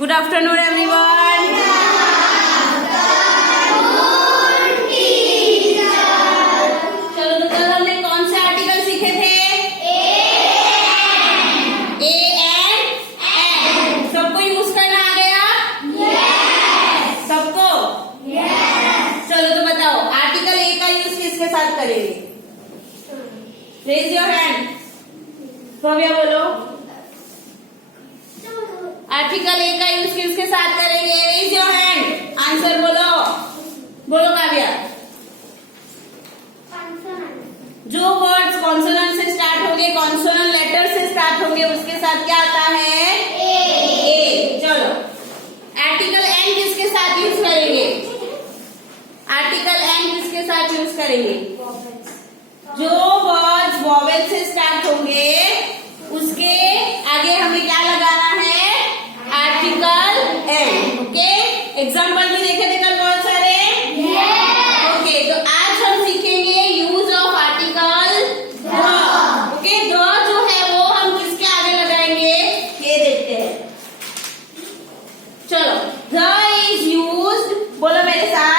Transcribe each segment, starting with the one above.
Good afternoon, everyone. चलो तो कल हमने कौन से आर्टिकल सीखे थे? ए एंड सबको यूज करना आ गया? सबको? चलो तो बताओ आर्टिकल ए का यूज किसके साथ करेंगे? Raise your hand. भव्या बोलो। आर्टिकल ए का यूज किसके साथ करेंगे? Raise your hand. आंसर बोलो। बोलो काव्या। जो वर्ड्स कॉन्सोनेंट से स्टार्ट होंगे, कॉन्सोनेंट लेटर से स्टार्ट होंगे, उसके साथ क्या आता है? ए। चलो आर्टिकल एन किसके साथ यूज करेंगे? आर्टिकल एन किसके साथ यूज करेंगे? जो वर्ड्स वॉवेल से स्टार्ट होंगे उसके आगे हमें क्या लगाना है? Article an. ओके, एग्जाम्पल भी देखे थे कल बहुत सारे। ओके, तो आज हम सीखेंगे use of article the. Okay, the जो है वो हम किसके आगे लगाएंगे ये देखते हैं। चलो, द इज यूज्ड, बोलो मेरे साथ।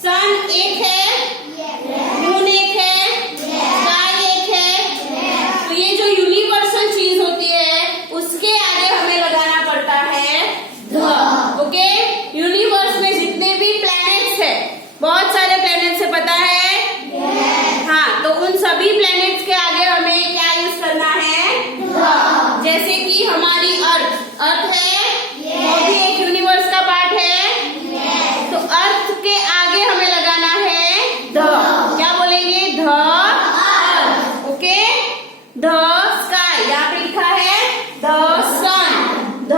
सन एक है, मून एक है, स्काई एक है। तो ये जो यूनिवर्सल चीज होती है उसके आगे हमें लगाना पड़ता है द। ओके, यूनिवर्स में जितने भी प्लैनेट्स है, बहुत सारे प्लैनेट्स है, पता है? हाँ, तो उन सभी प्लैनेट्स के आगे हमें क्या यूज करना है? द। जैसे कि हमारी अर्थ है, वो भी एक यूनिवर्स का पार्ट है। तो अर्थ के आगे हमें लगाना है द। क्या बोलेंगे? The earth. Okay, the sky, यहाँ पे लिखा है the sun, the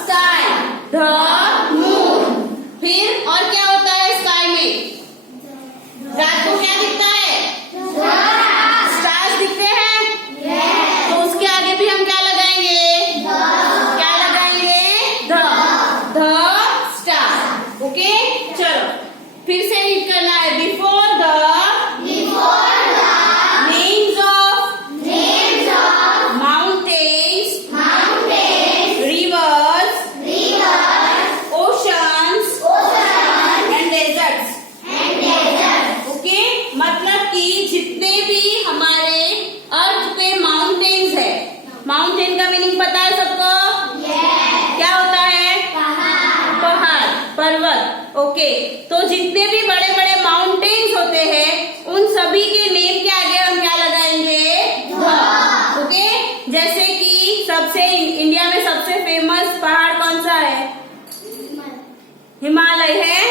sky, the moon. फिर और क्या होता है स्काई में? रात को क्या दिखता है? स्टार्स दिखते हैं। तो उसके आगे भी हम क्या लगाएंगे? क्या लगाएंगे? The star. ओके, चलो फिर से रीड करना है। Before the names of mountains, rivers, oceans and deserts. Okay, मतलब कि जितने भी हमारे अर्थ पे माउंटेन्स है, माउंटेन का मीनिंग पता है सबको? क्या होता है? पहाड़, पर्वत। ओके, तो जितने भी बड़े बड़े माउंटेन्स होते हैं उन सभी के नेम के आगे हम क्या लगाएंगे? द। ओके, जैसे कि सबसे इंडिया में सबसे फेमस पहाड़ कौन सा है? हिमालय है।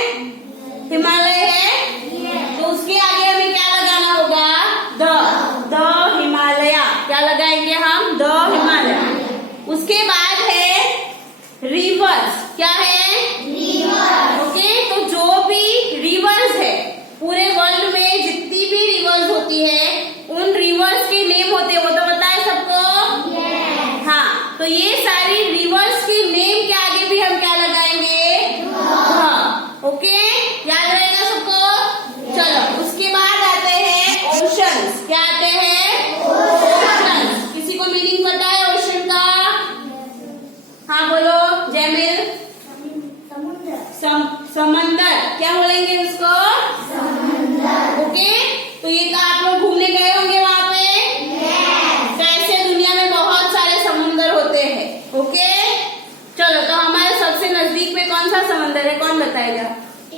हिमालय है, तो उसके आगे हमें क्या लगाना होगा? द हिमालय। क्या लगाएंगे हम? द हिमालय। उसके बाद है रिवर्स। क्या है? ओके, तो जो भी रिवर्स है पूरे वर्ल्ड में, जितनी भी रिवर्स होती है उन रिवर्स के नेम होते हैं, वो तो पता है सबको? हाँ, तो ये सारी रिवर्स के नेम के आगे भी हम क्या लगाएंगे? ओके, याद रहेगा सबको? चलो, उसके बाद आते हैं ओशंस। क्या आते हैं? ओशंस। किसी को मीनिंग पता है ओशन का? हाँ बोलो जैमिल। समंदर। क्या बोलेंगे उसको? समंदर। ओके, तो ये तो आप लोग घूमने गए होंगे वहां पे। तो ऐसे दुनिया में बहुत सारे समुंदर होते हैं। ओके, चलो तो हमारे सबसे नजदीक में कौन सा समंदर है? कौन बताएगा?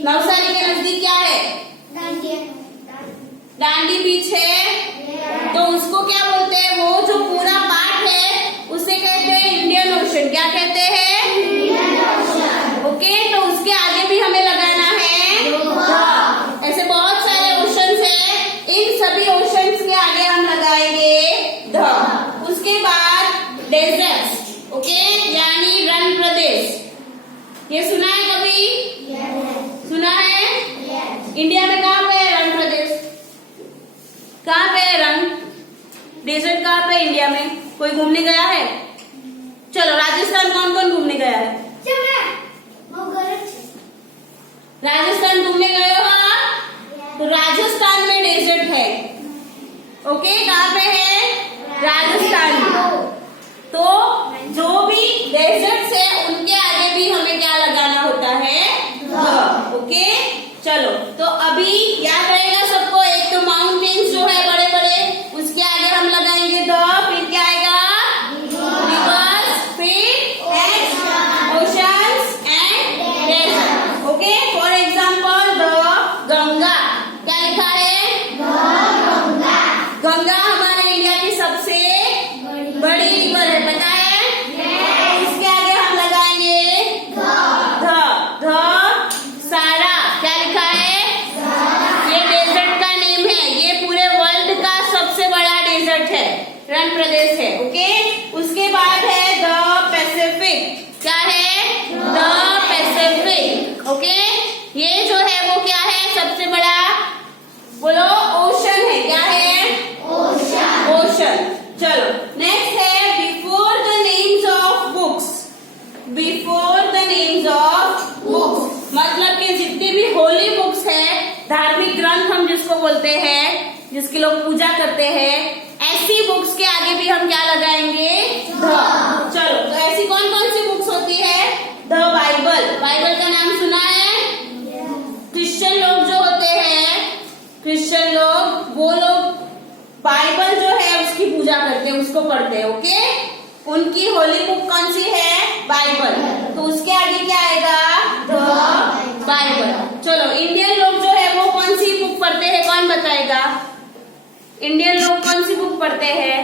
नवसारी के नजदीक क्या है? दांडी बीच है। तो उसको क्या बोलते हैं? वो जो पूरा पार्ट है उसे कहते हैं इंडियन ओशन। क्या कहते हैं? ओके, तो उसके आगे भी हमें लगाना है द। ऐसे बहुत सारे ओशंस हैं, इन सभी ओशंस के आगे हम लगाएंगे द। उसके बाद डेजर्ट्स। ओके, यानी रण प्रदेश। ये सुना है कभी? सुना है? इंडिया में कहाँ पे है रण प्रदेश? कहाँ पे है रण? डेजर्ट कहाँ पे इंडिया में? कोई घूमने गया है? चलो राजस्थान कौन कौन घूमने गया है? राजस्थान घूमने गए हो आप? तो राजस्थान में डेजर्ट है। ओके, कहाँ पे है? राजस्थान में। तो जो भी डेजर्ट्स है उनके आगे भी हमें क्या लगाना होता है? ध। ओके, चलो तो अभी याद रहेगा सबको, एक तो माउंटेन्स जो है बड़े बड़े, उसके आगे हम लगाएंगे द, फिर क्या आएगा? रिवर्स, फिर oceans and desert. Okay, for example the Ganga, क्या लिखा है? गंगा हमारे इंडिया की सबसे बड़ी रिवर है, पता है? इसके आगे हम लगाएंगे ध सारा, क्या लिखा है? ये डेजर्ट का नेम है, ये पूरे वर्ल्ड का सबसे बड़ा डेजर्ट है, रण प्रदेश है। ओके, उसके बाद है द पैसिफिक, क्या है? The Pacific. ओके, ये जो है वो क्या है? सबसे बड़ा बोलो ओशन है, क्या है? ओशन। चलो नेक्स्ट है before the names of books. Before the names of books मतलब कि जितनी भी होली बुक्स है, धार्मिक ग्रंथ हम जिसको बोलते हैं, जिसकी लोग पूजा करते हैं, ऐसी बुक्स के आगे भी हम क्या लगाएंगे? ध। चलो तो ऐसी कौन कौन सी बुक्स होती है? The Bible. बाइबल का नाम सुना है? क्रिश्चियन लोग जो होते हैं, क्रिश्चियन लोग, वो लोग बाइबल जो है उसकी पूजा करते हैं, उसको पढ़ते हैं। ओके, उनकी होली बुक कौन सी है? बाइबल। तो उसके आगे क्या आएगा? The Bible. चलो इंडियन लोग जो है वो कौन सी बुक पढ़ते हैं, कौन बताएगा? इंडियन लोग कौन सी बुक पढ़ते हैं?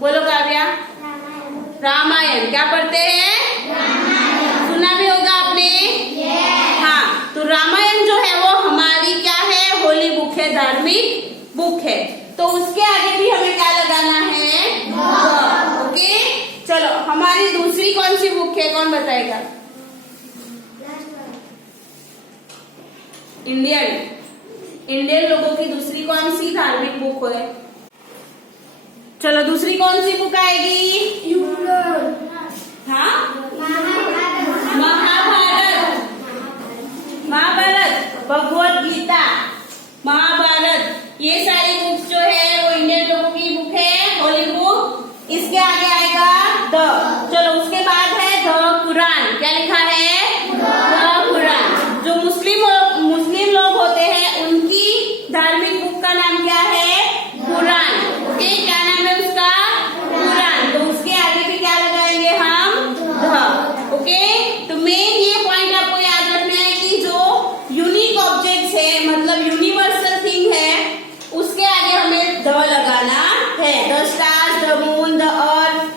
बोलो काव्या। रामायण। क्या पढ़ते हैं? सुना भी होगा आपने। हाँ, तो रामायण जो है वो हमारी क्या है? होली बुक है, धार्मिक बुक है। तो उसके आगे भी हमें क्या लगाना है? ओके, चलो हमारी दूसरी कौन सी बुक है, कौन बताएगा? इंडियन लोगों की दूसरी कौन सी धार्मिक बुक है? चलो दूसरी कौन सी बुक आएगी? हाँ, महाभारत, भगवत गीता, महाभारत, ये सारी बुक्स जो है वो इंडियन लोगों की बुक है, होली बुक। इसके आगे आएगा द। चलो उसके बाद है द कुरान। क्या लिखा है? The Quran. जो मुस्लिम लोग होते हैं उनकी धार्मिक बुक का नाम क्या है? कुरान। ओके, क्या नाम है उसका? कुरान। तो उसके आगे भी क्या लगाएंगे हम? द। ओके, तो मेन ये पॉइंट आपको याद रखना है कि जो यूनिक ऑब्जेक्ट्स है, मतलब यूनिवर्सल थिंग है, उसके आगे हमें द लगाना है। The stars, the moon, the earth.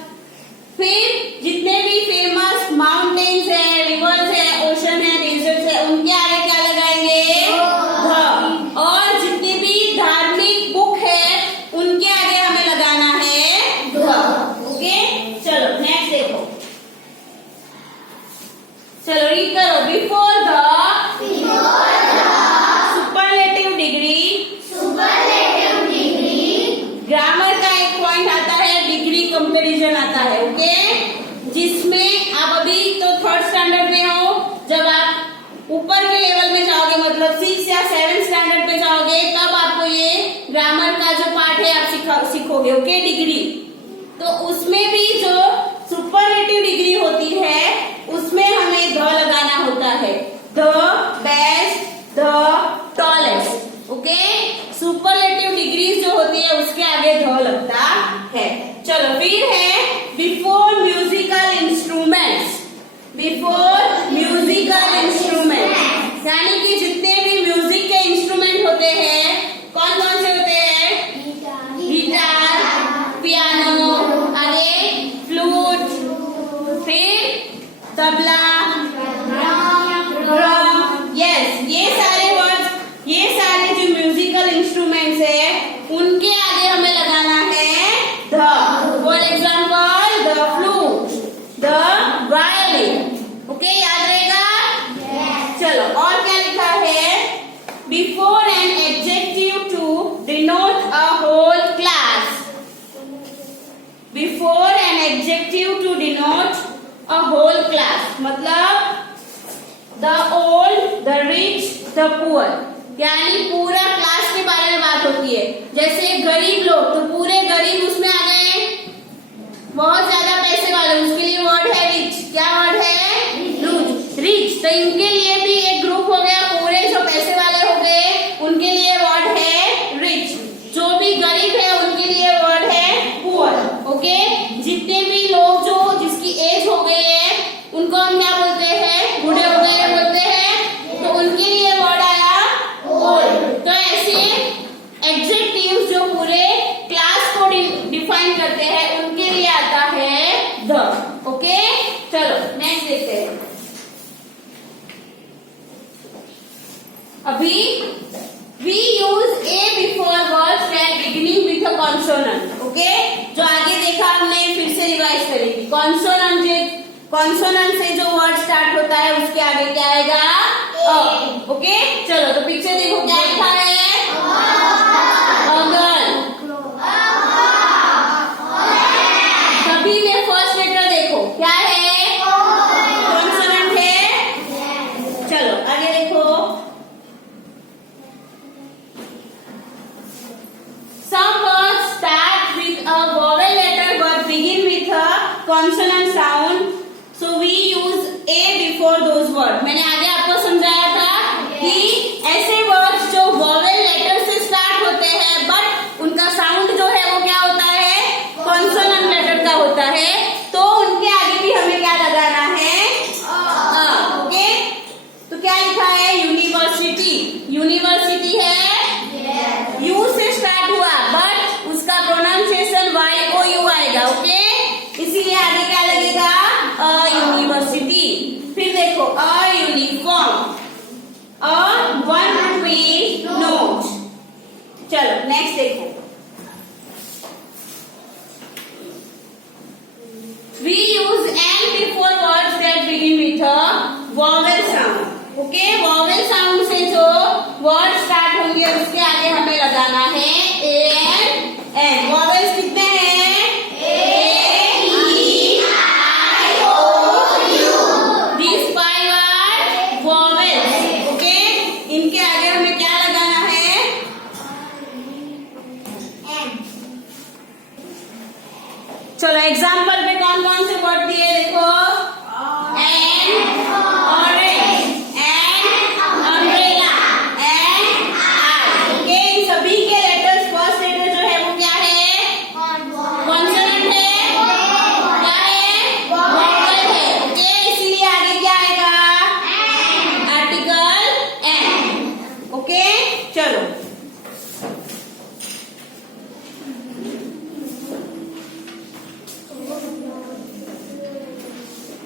फिर जितने भी फेमस माउंटेन्स है, रिवर्स है, ओशन है, डेजर्ट्स है, उनके आगे क्या लगाएंगे? द। और जितनी भी धार्मिक बुक है उनके आगे हमें लगाना है द। ओके, चलो नेक्स्ट देखो, चलो रीड करो। Before the superlative degree. Grammar का एक पॉइंट आता है, डिग्री कंपैरिजन आता है। ओके, जिसमें आप अभी तो थर्ड स्टैंडर्ड में हो, जब आप ऊपर के लेवल में जाओगे, मतलब 6 या 7 स्टैंडर्ड पे जाओगे, तब आपको ये ग्रामर का जो पार्ट है आप सीखोगे। Okay, degree. तो उसमें भी जो सुपरलेटिव डिग्री होती है उसमें हमें द लगाना होता है। The best, the tallest. Okay, superlative degrees जो होती है उसके आगे ध लगता है। चलो फिर है before musical instruments. Before musical instruments यानी कि जितने भी म्यूजिक के इंस्ट्रूमेंट होते हैं, कौन कौन से होते हैं? गिटार, पियानो, अरे फ्लूट, फिर तबला, ड्रम। यस, ये सारे वर्ड्स, ये सारे जो म्यूजिकल इंस्ट्रूमेंट्स है उनके आगे हमें लगाना है ध। For example the flute the poor, यानी पूरा क्लास के बारे में बात होती है। जैसे गरीब लोग, तो पूरे गरीब उसमें आ गए, बहुत ज्यादा पैसे वाले, उसके लिए वर्ड है रिच। क्या वर्ड है? रिच। तो इनके लिए भी एक ग्रुप हो गया, पूरे जो पैसे वाले हो गए उनके लिए वर्ड है रिच। जो भी गरीब है उनके लिए वर्ड है पुअर। ओके, जितने भी लोग जो जिसकी एज हो गई है उनको हम क्या बोलते हैं? बूढ़े हो गए बोलते हैं, तो उनके लिए वर्ड आया ओल्ड। तो ऐसे एडजेक्टिव्स जो पूरे क्लास को डिफाइन करते हैं उनके लिए आता है द। ओके, चलो नेक्स्ट देखते हैं। अभी we use a before words that beginning with a consonant. Okay, जो आगे देखा हमने फिर से रिवाइज करेंगे। कॉन्सोनेंट से जो वर्ड स्टार्ट होता है उसके आगे क्या आएगा? अ। ओके, चलो तो पीछे देखो क्या लिखा है? अगर। सभी में फर्स्ट लेटर देखो क्या है? कॉन्सोनेंट है। चलो आगे देखो। Some words start with a vowel letter but begin with a consonant sound. So we use a before those words. मैंने आगे आपको समझाया था कि ऐसे वर्ड्स जो vowel letter से स्टार्ट होते हैं बट उनका साउंड जो है वो क्या होता है? consonant letter का होता है, तो उनके आगे भी हमें क्या लगाना है? ओके, तो क्या लिखा है? यूनिवर्सिटी। यूनिवर्सिटी है, यू से स्टार्ट हुआ बट उसका प्रोनाउंसिएशन YOU आएगा। ओके, इसीलिए आगे क्या लगेगा? A university. फिर देखो a uniform, a one tree note. चलो नेक्स्ट देखो। We use and before words that begin with a vowel sound. Okay, vowel sound से जो वर्ड स्टार्ट होंगे उसके आगे हमें लगाना है ए एन। वॉवेल्स कितने हैं? A, E, I, O, U. These 5 are vowels. Okay, इनके आगे हमें क्या लगाना है? चलो एग्जाम्पल पे कौन कौन से वर्ड दिए देखो।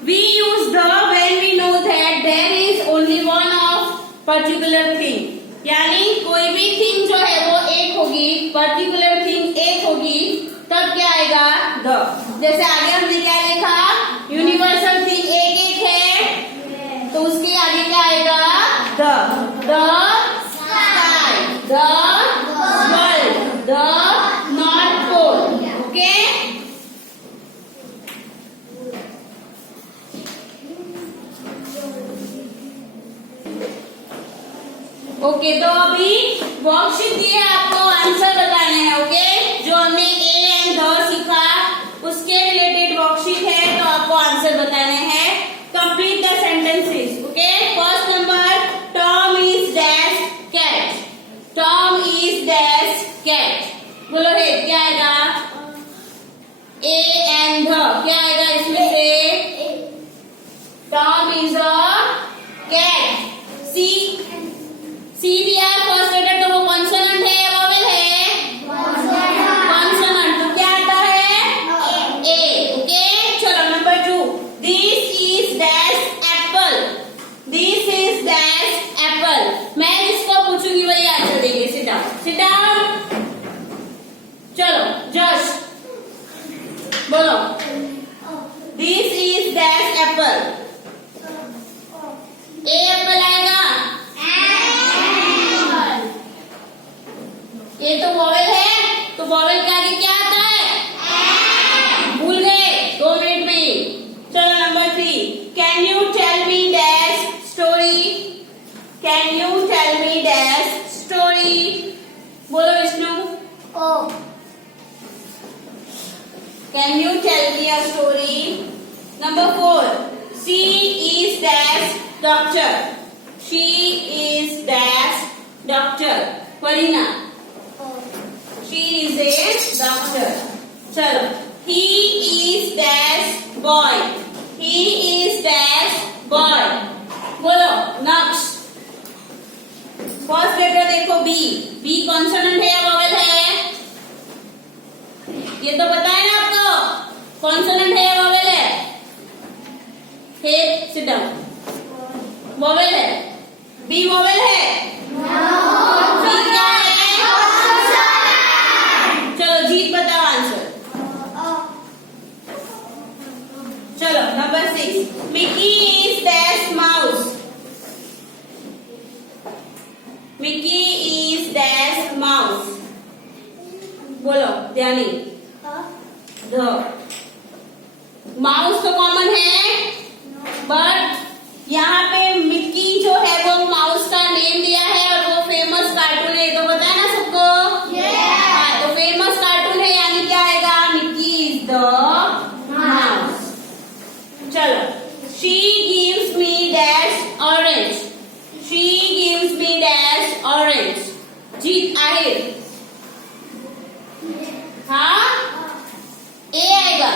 We use the when we know that there is only one of particular thing, यानी कोई भी थिंग जो है वो एक होगी, पर्टिकुलर थिंग एक होगी, तब क्या आएगा? द। जैसे आगे हमने क्या लिखा? यूनिवर्सल थिंग एक है, तो उसके आगे क्या आएगा? The sky, the world, the north pole. Okay, okay, तो अभी वर्कशीट दी है, आपको आंसर बताने हैं। ओके, जो हमने ए एंड द सीखा उसके रिलेटेड वर्कशीट है, तो आपको आंसर बताने हैं। Complete the sentences. Okay, first number, Tom is dash cat. Tom is dash cat. बोलो है क्या आएगा? ए एंड द क्या आएगा इसमें से? Tom is a cat. See दिया फर्स्ट लेटर, तो वो कॉन्सोनेंट है या वोवेल है? कॉन्सोनेंट। तो क्या आता है? ए। ओके, चलो number 2, this is dash Apple. This is dash Apple. मैं जिसको पूछूंगी वही आंसर देंगे। Sit down, sit down. चलो जश बोलो, this is dash Apple. A Apple आएगा, ये तो वॉवेल है, तो वॉवेल के आगे क्या आता है? भूल गए 2 मिनट में ही। चलो number 3, can you tell me dash story. Can you tell गया story. Number 4, she is dash doctor. She is dash doctor. Parina, she is a doctor. चलो, he is dash boy। he is dash boy। बोलो next. First letter देखो B. B consonant है या vowel है? ये तो पता है ना आपको, कॉन्सोनेंट है या वोवेल है? फिर सिट डाउन। वोवेल है। बी वोवेल है? बी क्या है? चलो जीत बताओ आंसर। चलो number 6, Mickey is dash mouse. Mickey is dash mouse. बोलो ध्यानी। ध। माउस तो कॉमन है, बट यहाँ पे मिकी जो है वो माउस का नेम दिया है और वो फेमस कार्टून है, तो पता है ना सबको? हाँ, तो फेमस कार्टून है यानी क्या आएगा? Mickey is the mouse. चलो, she gives me dash orange। she gives me dash orange। जीत आहे। हाँ, ए आएगा।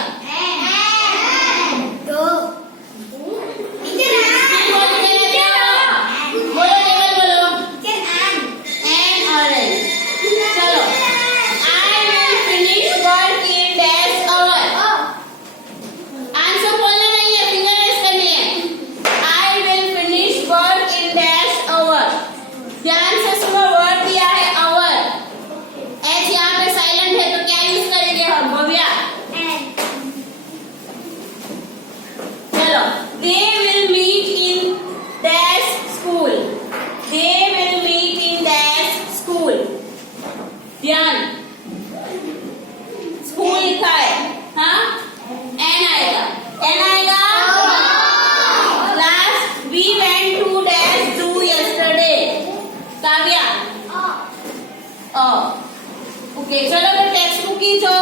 स्कूल लिखा है, हाँ, एन आएगा। एन आएगा। Last, we went to dash do yesterday. Kavya, okay. चलो फिर टेक्स्ट बुक की जो